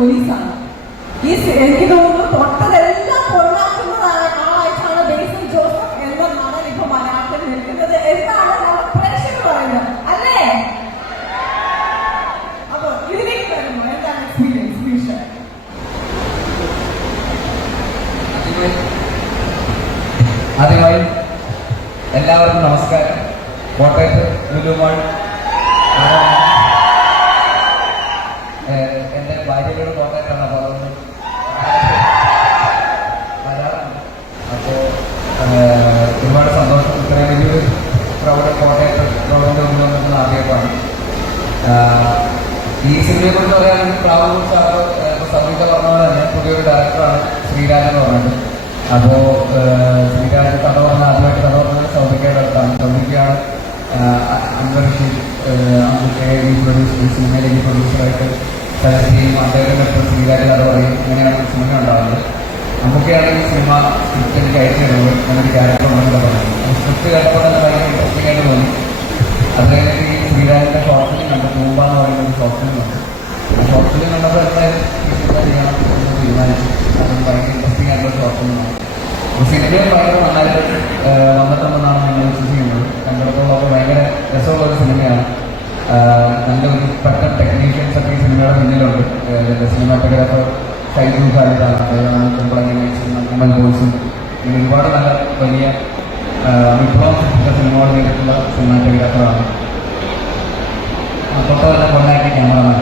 പോലീസാണ്. എനിക്ക് തോന്നുന്നു തൊട്ടതെല്ലാം പൊള്ളാക്കുന്നതാണ് ആളായിട്ടാണ് ബേസിൽ ജോസഫ് എന്ന നടൻ ഇപ്പൊ മലയാളത്തിൽ നിൽക്കുന്നത് എന്നാണ് നമ്മൾ പ്രേക്ഷകർ പറയുന്നത് അല്ലേ? അപ്പൊ ഇതിലേക്ക് വരുമ്പോ എന്താണ് എക്സ്പീരിയൻസ് വിഷയം? ആദ്യമായി എല്ലാവർക്കും നമസ്കാരം. കോട്ടയത്ത് ലുലുമാൾ എൻ്റെ ഭാര്യയോട് കോട്ടയത്താണ് പറയുന്നത്. അപ്പോൾ ഒരുപാട് സന്തോഷം. ഇത്രയും വലിയൊരു പ്രൗഢ കോട്ടയത്ത് പ്രൗഢൻ്റെ മുന്നിൽ വന്നിട്ടുള്ള ആദ്യമായിട്ടാണ്. ഈ സിനിമയെ കുറിച്ച് പറയാണെങ്കിൽ പ്രാവൂർ സാറ് സംഗീത പറഞ്ഞ പോലെ തന്നെ പുതിയൊരു ഡയറക്ടറാണ് ശ്രീരാജ് എന്ന് പറഞ്ഞത്. അപ്പോൾ ശ്രീരാജ് കഥ പറഞ്ഞ ആദ്യമായിട്ട് കഥ പറഞ്ഞത് സൗദിക്കയുടെ അടുത്താണ്. സൗദിക്കയാണ് അൻവർ റഷീദ് ഈ സിനിമയിലേക്ക് പ്രൊഡ്യൂസറായിട്ട് സെലക്ട് ചെയ്യും. അദ്ദേഹത്തിൻ്റെ എപ്പോഴും ശ്രീരാജ് കഥ പറയും. ഇങ്ങനെയാണ് സിനിമ ഉണ്ടാകുന്നത്. നമുക്കാണ് ഈ സിനിമ സ്ക്രിപ്റ്റ് എനിക്ക് അയച്ചു തരുന്നത്. എന്നൊരു ക്യാരക്ടർ ഉണ്ടെന്ന് പറഞ്ഞു. സ്ക്രിപ്റ്റ് കേട്ടപ്പോൾ തന്നെ ഭയങ്കര ഇൻട്രസ്റ്റിംഗ് ആയിട്ട് തോന്നി. അത് കഴിഞ്ഞിട്ട് ഈ ശ്രീരാജിൻ്റെ ഷോർട്ട് ഫിലിം കണ്ട് തൂമ്പ എന്ന് പറയുന്ന ഒരു ഷോർട്ട് ഫിലിം ഉണ്ട്. ആ ഷോർട്ട് ഫിലിം കണ്ടപ്പോൾ എന്തായാലും ഈ സിനിമ ചെയ്യണം എന്ന് തീരുമാനിച്ചു. അത് ഭയങ്കര ഇൻട്രസ്റ്റിംഗ് ആയിട്ടുള്ള ഷോർട്ട് ഫിലിമാണ്. സിനിമയിൽ ഭയങ്കര നന്നായിട്ട് വന്നിട്ടുണ്ടെന്നാണ് ഞങ്ങൾ വിശ്വസിക്കുന്നത്. കണ്ടിടത്തോളം ഭയങ്കര രസമുള്ളൊരു സിനിമയാണ്. നല്ലൊരു പെട്ടെന്ന് ടെക്നീഷ്യൻസ് ഒക്കെ ഈ സിനിമയുടെ പിന്നിലുണ്ട്. സിനിമാറ്റോഗ്രാഫർ ഷൈജു ഖാലിദാണ്. അദ്ദേഹമാണ് കുമ്പളങ്ങി അമ്മൽ ബോയ്സും ഇങ്ങനെ ഒരുപാട് നല്ല വലിയ വിപ്ലവം സൃഷ്ടിച്ച സിനിമകൾ ചെയ്തിട്ടുള്ള സിനിമാറ്റോഗ്രാഫറാണ്. തൊട്ടതന്നെ കൊണ്ടാക്കിയ ക്യാമറമാൻ.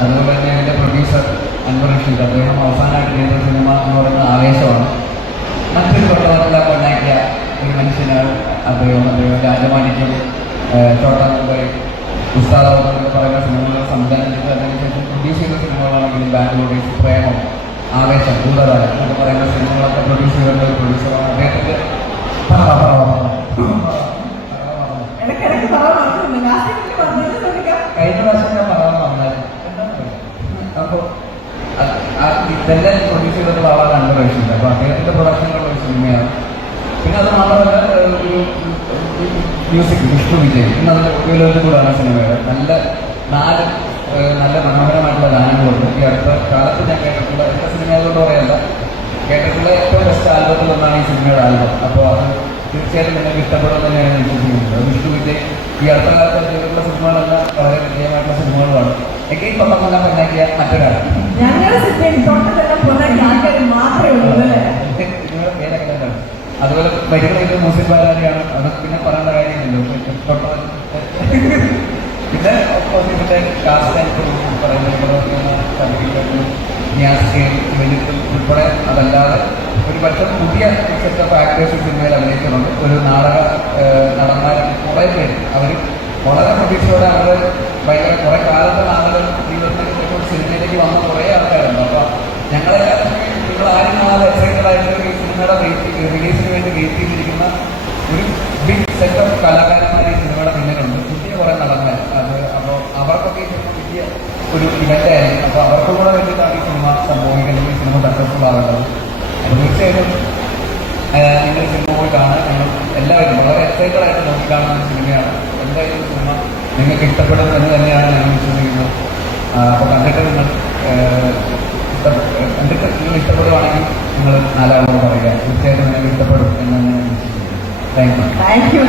അതുപോലെ തന്നെ എൻ്റെ പ്രൊഡ്യൂസർ അൻവർ റഷീദ്. അദ്ദേഹം അവസാനമായിട്ട് ചെയ്ത സിനിമ എന്ന് പറയുന്നത് ആവേശമാണ്. മറ്റൊരു തൊട്ടതെല്ലാം കൊണ്ടാക്കിയ ഒരു മനുഷ്യനാണ് അദ്ദേഹം. രാജമാണിക്യം, ചോട്ടാ മുംബൈ, ഉസ്താദ് എന്നൊക്കെ പറയുന്ന സിനിമകൾ സംവിധാനം ചെയ്ത് അതിനുശേഷം പ്രൊഡ്യൂസ് ചെയ്ത സിനിമകളാണെങ്കിലും ബാംഗ്ലൂർ, പ്രേമം, ആവേശം, ഭൂതകാലം എന്നൊക്കെ പറയുന്ന സിനിമകളൊക്കെ പ്രൊഡ്യൂസ് ചെയ്തിട്ടുള്ള ഒരു പ്രൊഡ്യൂസറാണ്. അദ്ദേഹത്തിൻ്റെ കഴിഞ്ഞ പ്രാവശ്യം ഞാൻ പറയാൻ വന്നായിരുന്നു. അപ്പോൾ ഇതെല്ലാം പ്രൊഡ്യൂസ് ചെയ്തിട്ടുള്ള ആളാണ് അൻവർ റഷീദ്. അപ്പോൾ അദ്ദേഹത്തിൻ്റെ പ്രൊഡക്ഷനിലുള്ള ഒരു സിനിമയാണ്. പിന്നെ അത് മാത്രമല്ല ഒരു മ്യൂസിക് വിഷ്ണു വിജയ്. പിന്നെ അതിൻ്റെ ഒടുവിലോട്ട് കൂടാണ് സിനിമയുടെ നല്ല മനോഹരമായിട്ടുള്ള ഗാനങ്ങളുണ്ട്. ഈ അടുത്ത കാലത്ത് ഞാൻ കേട്ടിട്ടുള്ള എല്ലാ സിനിമകളോട് പറയല്ല, കേട്ടിട്ടുള്ള ഏറ്റവും ബെസ്റ്റ് ആൽബത്തിൽ ഒന്നാണ് ഈ സിനിമയുടെ ആൽബം. അപ്പോൾ അത് തീർച്ചയായിട്ടും നിങ്ങൾക്ക് ഇഷ്ടപ്പെടുമെന്ന് തന്നെയാണ് ഞാൻ വിശ്വസിക്കുന്നത്. വിഷ്ണു വിജയ് ഈ അടുത്ത കാലത്ത് ചെയ്തിട്ടുള്ള സിനിമകളെല്ലാം വളരെ വിജയമായിട്ടുള്ള സിനിമകളാണ്. എനിക്ക് തൊട്ടമെല്ലാം ഉണ്ടാക്കിയ മറ്റൊരാളാണ്. സിനിമയുടെ പേരൊക്കെ എന്താണ്? അതുപോലെ വരികളൊക്കെ മ്യൂസിക് ബാലാരിയാണ്. അത് പിന്നെ പറയേണ്ട കാര്യമില്ലല്ലോ. പിന്നെ ഓപ്പോസിറ്റിന്റെ കാസ്റ്റ് ആൻഡ് പറയുന്നത് ഉൾപ്പെടെ അതല്ലാതെ ഒരു പക്ഷേ പുതിയ സെറ്റ് ഓഫ് ആക്ടേഴ്സ് സിനിമയിൽ അഭിനയിക്കുന്നുണ്ട്. ഒരു നടന്മാർ കുറേ പേര് അവർ വളരെ പ്രതീക്ഷയോടെ അവർ ഭയങ്കര കുറേ കാലത്തെ ആളുകൾ ജീവിതത്തിലേക്ക് സിനിമയിലേക്ക് വന്ന കുറേ ആൾക്കാരുണ്ട്. അപ്പോൾ ഞങ്ങളെല്ലാവരും നിങ്ങളാരും നാളെ എക്സൈറ്റഡ് ആയിട്ട് ഈ സിനിമയുടെ റിലീസിന് വേണ്ടി വെയിറ്റ് ചെയ്തിരിക്കുന്ന ഒരു ബിഗ് സെറ്റ് ഓഫ് കലാകാരന്മാർ ഈ സിനിമയുടെ പിന്നിലുണ്ട്. പുതിയ കുറേ നടന്മാർ. അപ്പോൾ അവർക്കൊക്കെ ഈ സിനിമ പുതിയ ഒരു ഇവൻ്റ് ആയിരിക്കും. അപ്പോൾ അവർക്കും കൂടെ വേണ്ടിയിട്ടാണ് ഈ സിനിമ സംഭവിക്കുന്നത്, ഈ സിനിമ സക്സസ്ഫുൾ ആവേണ്ടത്. അപ്പോൾ തീർച്ചയായിട്ടും നിങ്ങൾ സിനിമ പോയി കാണാൻ ഞങ്ങൾ എല്ലാവരും വളരെ എക്സൈറ്റഡ് ആയിട്ട് നോക്കി കാണുന്ന സിനിമയാണ്. എന്തായാലും സിനിമ നിങ്ങൾക്ക് ഇഷ്ടപ്പെടും എന്ന് തന്നെയാണ് ഞങ്ങൾ വിശ്വസിക്കുന്നത്. അപ്പോൾ കണ്ടിട്ട് നിങ്ങൾ ഇഷ്ടപ്പെടുവാണെങ്കിൽ നിങ്ങൾ നാലാളോട് പറയുക. തീർച്ചയായിട്ടും നിങ്ങൾക്ക് ഇഷ്ടപ്പെടും എന്ന് ഞാൻ വിശ്വസിക്കുന്നു. Thank you.